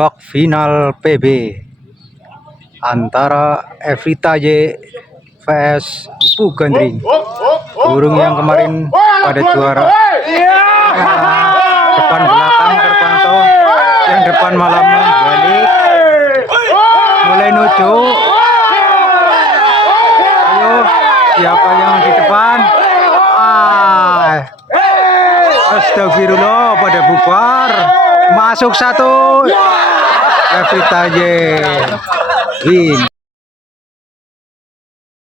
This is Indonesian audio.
Babak final PB antara Evita J vs Upu Gandring. Burung yang kemarin pada juara depan belakang terpantau, yang depan malam balik mulai nuju. Ayo, siapa yang di depan? Astagfirullah, pada bubar. Masuk satu, Evita J win.